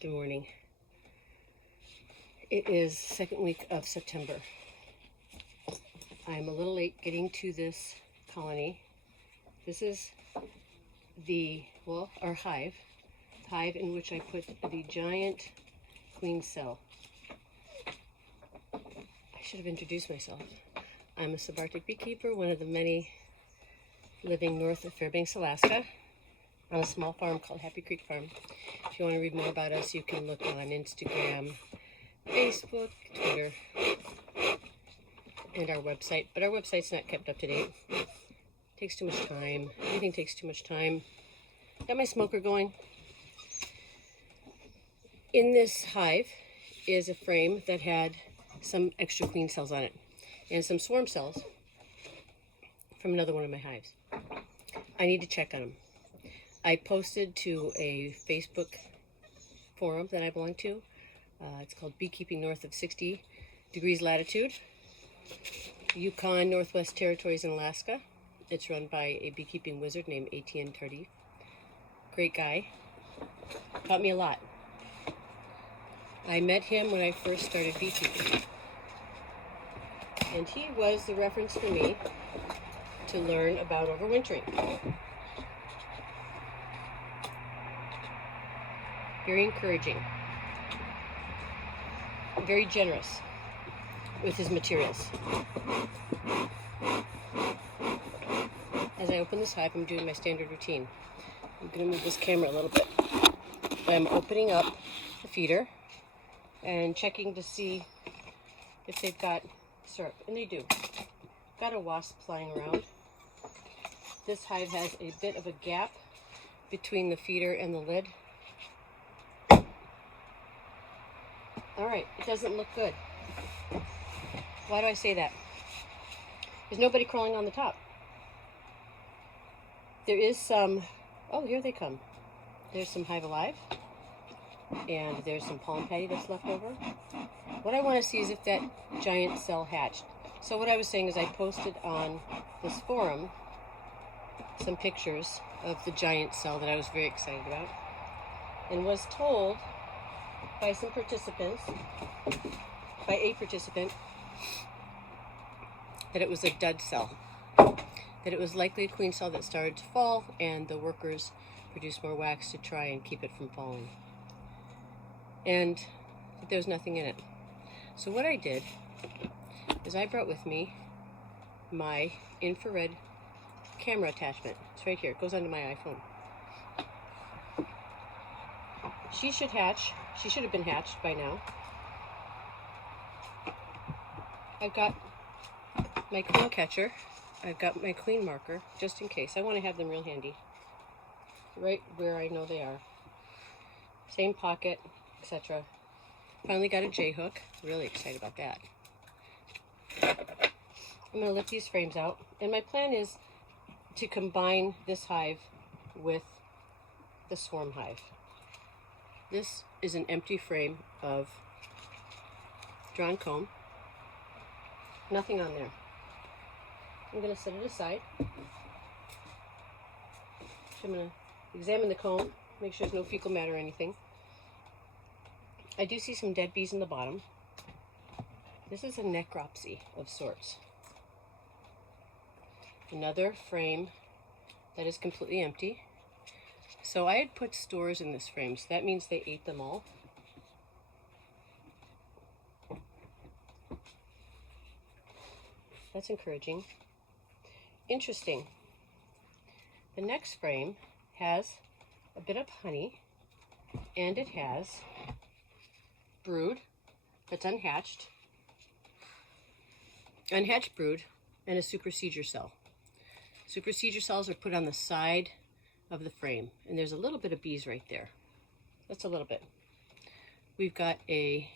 Good morning. It is the second week of September. I'm a little late getting to this colony. This is our hive in which I put the giant queen cell. I should have introduced myself. I'm a Subarctic beekeeper, one of the many living north of Fairbanks, Alaska, on a small farm called Happy Creek Farm. If you want to read more about us, you can look on Instagram, Facebook, Twitter, and our website. But our website's not kept up to date. Takes too much time. Everything takes too much time. Got my smoker going. In this hive is a frame that had some extra queen cells on it and some swarm cells from another one of my hives. I need to check on them. I posted to a Facebook forum that I belong to. It's called Beekeeping North of 60 Degrees Latitude, Yukon, Northwest Territories, in Alaska. It's run by a beekeeping wizard named Etienne Tardif. Great guy. Taught me a lot. I met him when I first started beekeeping. And he was the reference for me to learn about overwintering. Very encouraging. Very generous with his materials. As I open this hive, I'm doing my standard routine. I'm going to move this camera a little bit. I'm opening up the feeder and checking to see if they've got syrup. And they do. Got a wasp flying around. This hive has a bit of a gap between the feeder and the lid. Alright, it doesn't look good. Why do I say that? There's nobody crawling on the top. There is some, oh, here they come. There's some hive alive. And there's some pollen patty that's left over. What I want to see is if that giant cell hatched. So what I was saying is I posted on this forum some pictures of the giant cell that I was very excited about. And was told by some participants, by a participant, that it was a dud cell. That it was likely a queen cell that started to fall and the workers produced more wax to try and keep it from falling. And that there was nothing in it. So what I did is I brought with me my infrared camera attachment. It's right here. It goes onto my iPhone. She should hatch. She should have been hatched by now. I've got my queen catcher. I've got my queen marker, just in case. I want to have them real handy. Right where I know they are. Same pocket, etc. Finally got a J-hook. Really excited about that. I'm going to lift these frames out. And my plan is to combine this hive with the swarm hive. This is an empty frame of drawn comb. Nothing on there. I'm going to set it aside. I'm going to examine the comb, make sure there's no fecal matter or anything. I do see some dead bees in the bottom. This is a necropsy of sorts. Another frame that is completely empty. So I had put stores in this frame, so that means they ate them all. That's encouraging. Interesting. The next frame has a bit of honey, and it has brood that's unhatched brood, and a supercedure cell. Supercedure cells are put on the side of the frame, and there's a little bit of bees right there. That's a little bit. We've got a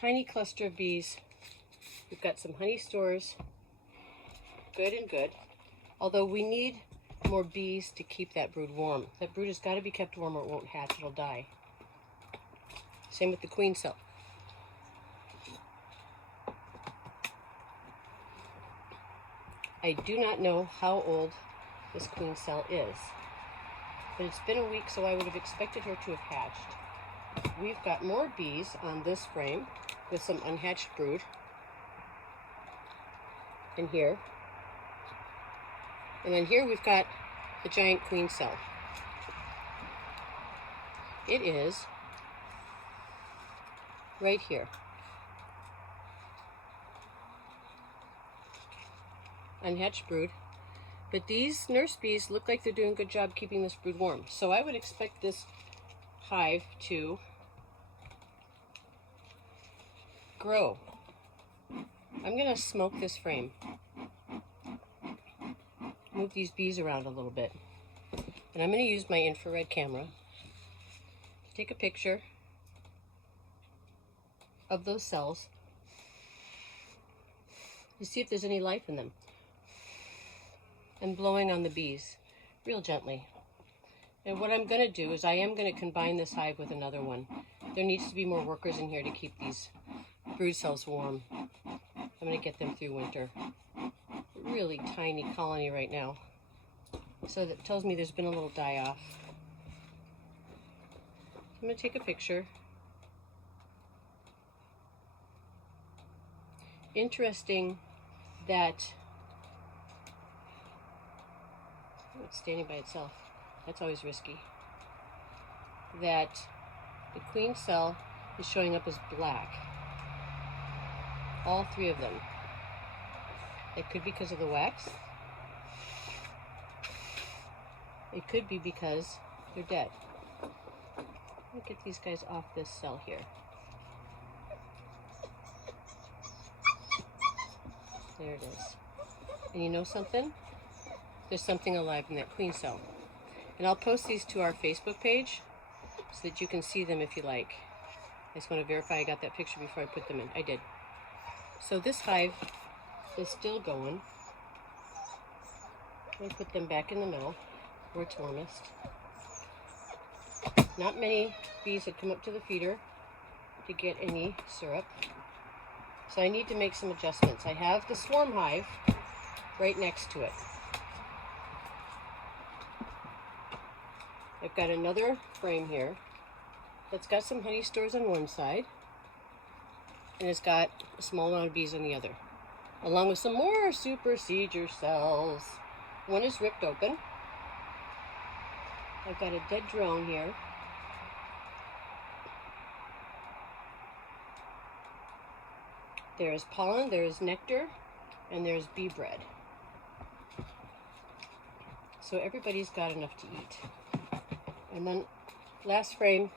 tiny cluster of bees. We've got some honey stores. Good and good. Although we need more bees to keep that brood warm. That brood has got to be kept warm or it won't hatch. It'll die. Same with the queen cell. I do not know how old this queen cell is, but it's been a week, so I would have expected her to have hatched. we've got more bees on this frame with some unhatched brood in here. And then here we've got the giant queen cell. It is right here. Unhatched brood. But these nurse bees look like they're doing a good job keeping this brood warm. So I would expect this hive to grow. I'm going to smoke this frame. Move these bees around a little bit. And I'm going to use my infrared camera to take a picture of those cells to see if there's any life in them. And blowing on the bees real gently. And what I'm going to do is I am going to combine this hive with another one. There needs to be more workers in here to keep these brood cells warm. I'm going to get them through winter. Really tiny colony right now. So that tells me there's been a little die-off. I'm going to take a picture. Interesting that it's standing by itself. That's always risky. That the queen cell is showing up as black. All three of them. It could be because of the wax. It could be because they're dead. Let me get these guys off this cell here. There it is. And you know something? There's something alive in that queen cell. And I'll post these to our Facebook page so that you can see them if you like. I just want to verify I got that picture before I put them in. I did. So this hive is still going. I'm going to put them back in the middle where it's warmest. Not many bees had come up to the feeder to get any syrup. So I need to make some adjustments. I have the swarm hive right next to it. I've got another frame here that's got some honey stores on one side and it's got a small amount of bees on the other, along with some more supercedure cells. One is ripped open. I've got a dead drone here. There is pollen, there is nectar, and there's bee bread. So everybody's got enough to eat. And then last frame,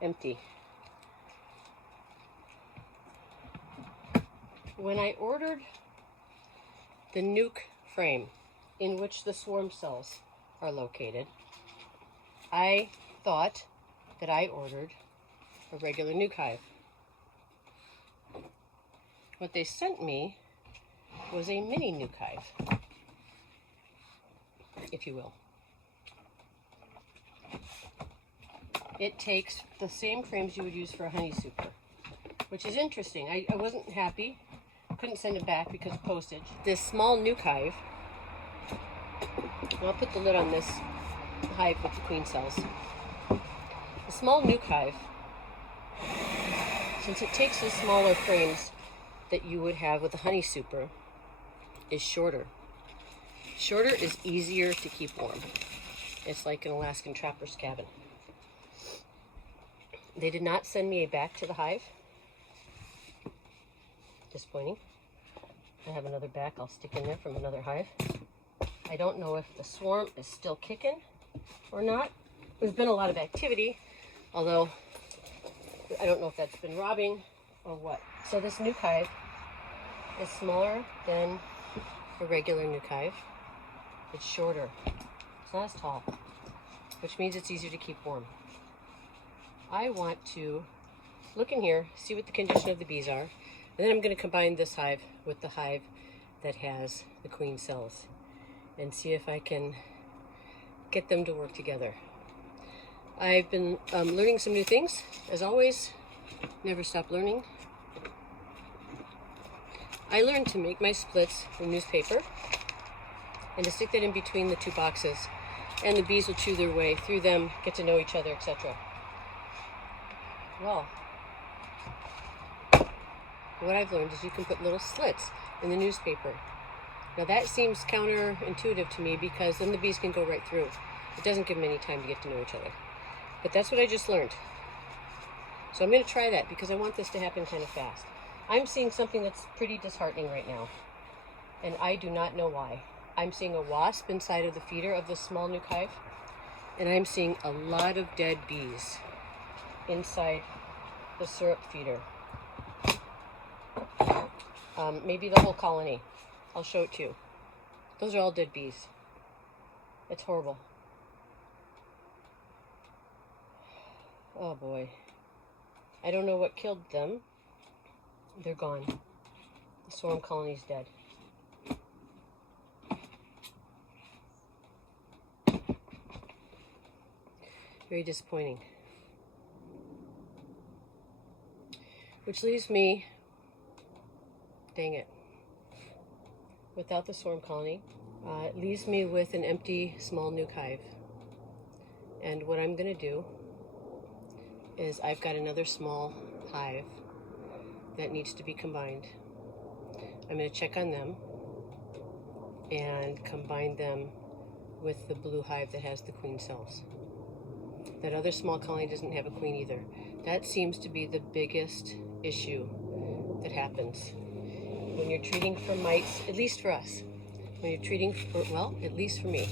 empty. When I ordered the nuke frame in which the swarm cells are located, I thought that I ordered a regular nuke hive. What they sent me was a mini nuke hive, if you will. It takes the same frames you would use for a honey super, which is interesting. I wasn't happy. Couldn't send it back because of postage. This small nuke hive, I'll put the lid on this hive with the queen cells. The small nuke hive, since it takes the smaller frames that you would have with a honey super, is shorter. Shorter is easier to keep warm. It's like an Alaskan trapper's cabin. They did not send me a back to the hive. Disappointing. I have another back I'll stick in there from another hive. I don't know if the swarm is still kicking or not. There's been a lot of activity, although I don't know if that's been robbing or what. So this nuke hive is smaller than a regular nuke hive. It's shorter. It's not as tall, which means it's easier to keep warm. I want to look in here, see what the condition of the bees are, and then I'm going to combine this hive with the hive that has the queen cells and see if I can get them to work together. I've been learning some new things. As always, never stop learning. I learned to make my splits from newspaper and to stick that in between the two boxes, and the bees will chew their way through them, get to know each other, etc. Well, what I've learned is you can put little slits in the newspaper. Now that seems counterintuitive to me because then the bees can go right through. It doesn't give them any time to get to know each other. But that's what I just learned. So I'm going to try that because I want this to happen kind of fast. I'm seeing something that's pretty disheartening right now, and I do not know why. I'm seeing a wasp inside of the feeder of this small nuke hive, and I'm seeing a lot of dead bees inside the syrup feeder. Maybe the whole colony. I'll show it to you. Those are all dead bees. It's horrible. Oh boy. I don't know what killed them. They're gone. The swarm colony's dead. Very disappointing. Which leaves me, dang it, without the swarm colony. It leaves me with an empty small nuke hive. And what I'm going to do is I've got another small hive that needs to be combined. I'm going to check on them and combine them with the blue hive that has the queen cells. That other small colony doesn't have a queen either. That seems to be the biggest issue that happens when you're treating for mites, at least for us. When you're treating for, well, at least for me.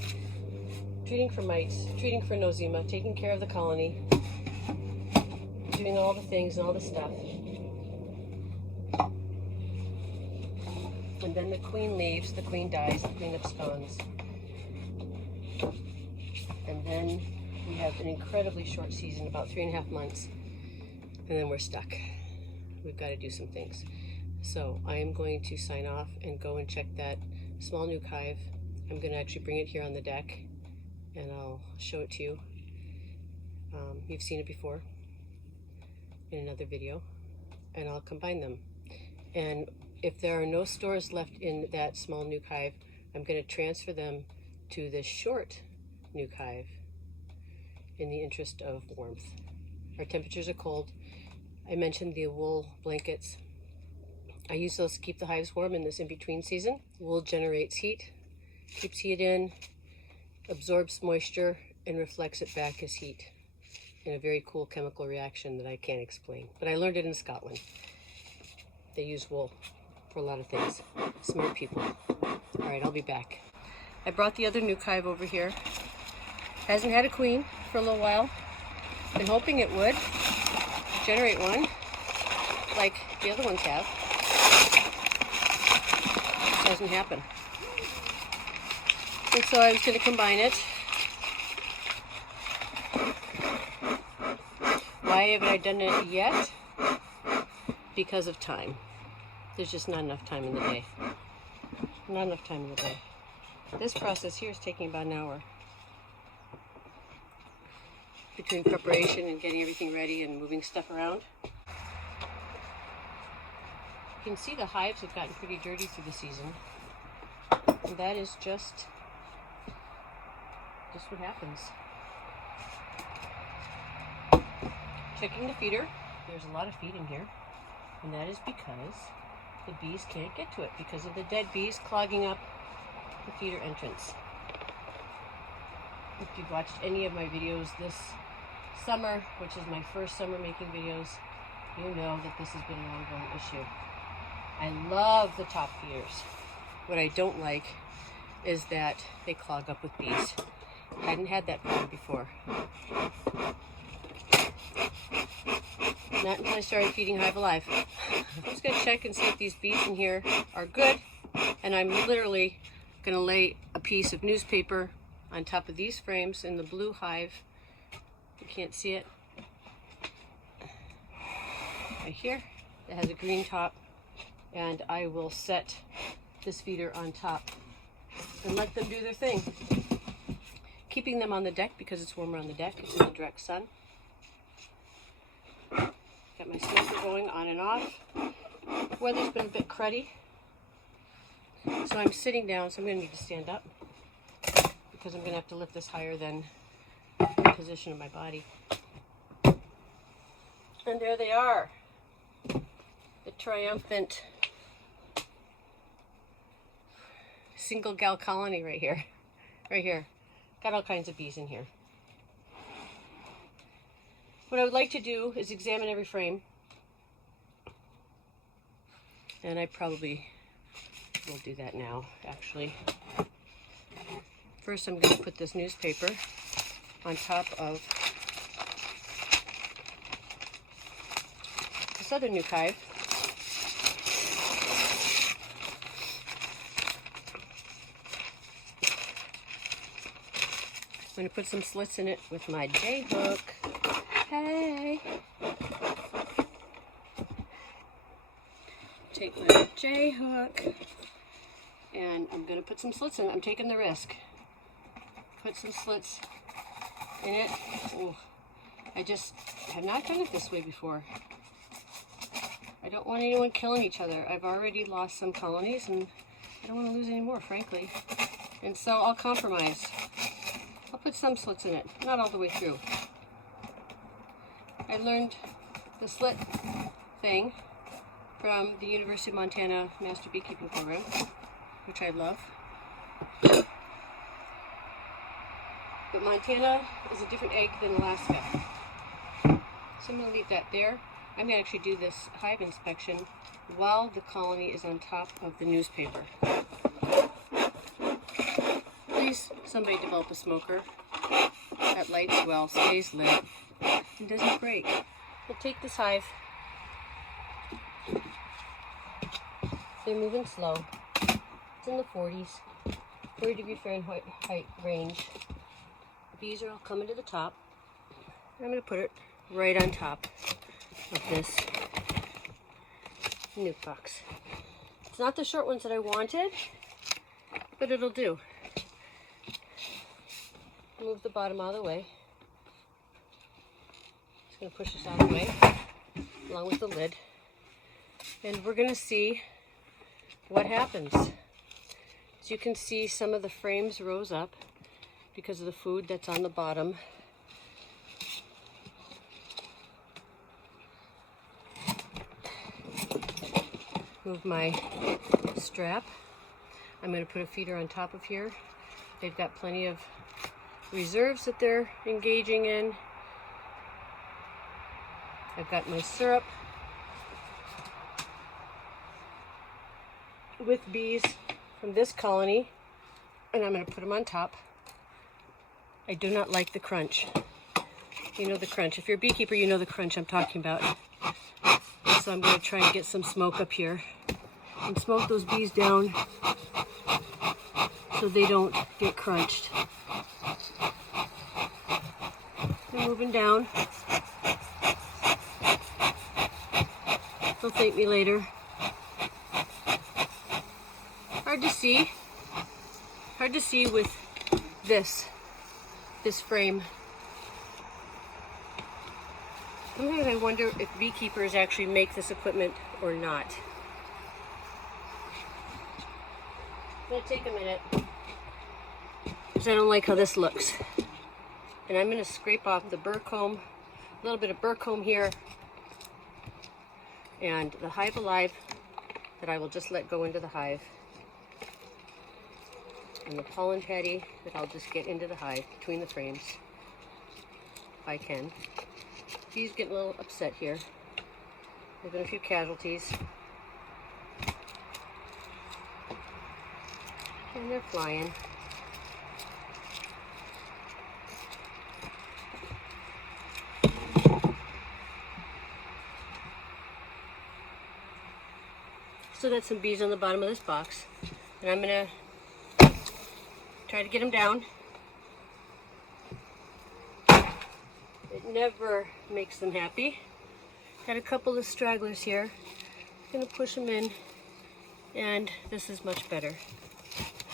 Treating for mites, treating for nosema, taking care of the colony, doing all the things and all the stuff. And then the queen leaves, the queen dies, the queen absconds. And then we have an incredibly short season, about 3.5 months, and then we're stuck. We've got to do some things. So I am going to sign off and go and check that small nuke hive. I'm going to actually bring it here on the deck, and I'll show it to you. You've seen it before in another video, and I'll combine them. And if there are no stores left in that small nuke hive, I'm going to transfer them to this short nuke hive in the interest of warmth. Our temperatures are cold. I mentioned the wool blankets. I use those to keep the hives warm in this in-between season. Wool generates heat, keeps heat in, absorbs moisture, and reflects it back as heat in a very cool chemical reaction that I can't explain. But I learned it in Scotland. They use wool for a lot of things. Smart people. All right, I'll be back. I brought the other nuke hive over here. Hasn't had a queen for a little while. Been hoping it would generate one, like the other ones have. This hasn't happened. And so I was going to combine it. Why haven't I done it yet? Because of time. There's just not enough time in the day. Not enough time in the day. This process here is taking about an hour. Between preparation and getting everything ready and moving stuff around. You can see the hives have gotten pretty dirty through the season. And that is just what happens. Checking the feeder. There's a lot of feed in here. And that is because the bees can't get to it because of the dead bees clogging up the feeder entrance. If you've watched any of my videos this summer, which is my first summer making videos, you know that this has been an ongoing issue. I love the top feeders. What I don't like is that they clog up with bees. Hadn't had that problem before. Not until I started feeding Hive Alive. I'm just going to check and see if these bees in here are good. And I'm literally going to lay a piece of newspaper on top of these frames in the blue hive. You can't see it. Right here. It has a green top. And I will set this feeder on top and let them do their thing. Keeping them on the deck because it's warmer on the deck. It's in the direct sun. Got my smoker going on and off. Weather's been a bit cruddy. So I'm sitting down, so I'm going to need to stand up because I'm going to have to lift this higher than the position of my body. And there they are. The triumphant single gal colony right here. Right here. Got all kinds of bees in here. What I would like to do is examine every frame. And I probably will do that now, actually. First, I'm going to put this newspaper on top of this other new hive. I'm going to put some slits in it with my J-hook. Hey! Take my J-hook and I'm going to put some slits in it. I'm taking the risk. Put some slits in it. Ooh, I just have not done it this way before. I don't want anyone killing each other. I've already lost some colonies and I don't want to lose any more, frankly. And so I'll compromise. I'll put some slits in it, not all the way through. I learned the slit thing from the University of Montana Master Beekeeping Program, which I love. But Montana is a different egg than Alaska. So I'm going to leave that there. I'm going to actually do this hive inspection while the colony is on top of the newspaper. Please, somebody develop a smoker that lights well, stays lit, and doesn't break. We'll take this hive. They're moving slow. It's in the 40s, 40-degree Fahrenheit range. The bees are all coming to the top. I'm going to put it right on top of this nuke box. It's not the short ones that I wanted, but it'll do. Move the bottom out of the way. Just going to push this out of the way, along with the lid. And we're going to see what happens. As you can see, some of the frames rose up because of the food that's on the bottom. Move my strap. I'm going to put a feeder on top of here. They've got plenty of reserves that they're engaging in. I've got my syrup with bees from this colony, and I'm going to put them on top. I do not like the crunch. You know the crunch. If you're a beekeeper, you know the crunch I'm talking about. So I'm going to try and get some smoke up here and smoke those bees down so they don't get crunched. They're moving down. They'll thank me later. Hard to see. Hard to see with this frame. Sometimes I wonder if beekeepers actually make this equipment or not. It's going to take a minute because I don't like how this looks. And I'm going to scrape off the burr comb, a little bit of burr comb here, and the Hive Alive that I will just let go into the hive. And the pollen patty that I'll just get into the hive between the frames, if I can. Bees getting a little upset here. There's been a few casualties. And they're flying. So that's some bees on the bottom of this box. And I'm going to try to get them down. It never makes them happy. Got a couple of stragglers here. I'm going to push them in, and this is much better.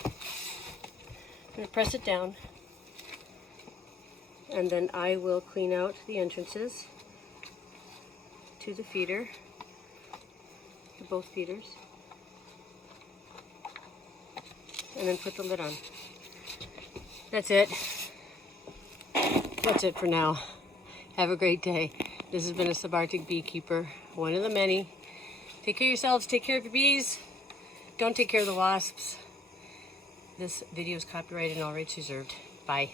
I'm going to press it down, and then I will clean out the entrances to the feeder, to both feeders, and then put the lid on. That's it. That's it for now. Have a great day. This has been a Subarctic beekeeper, one of the many. Take care of yourselves, take care of your bees. Don't take care of the wasps. This video is copyrighted and all rights reserved. Bye.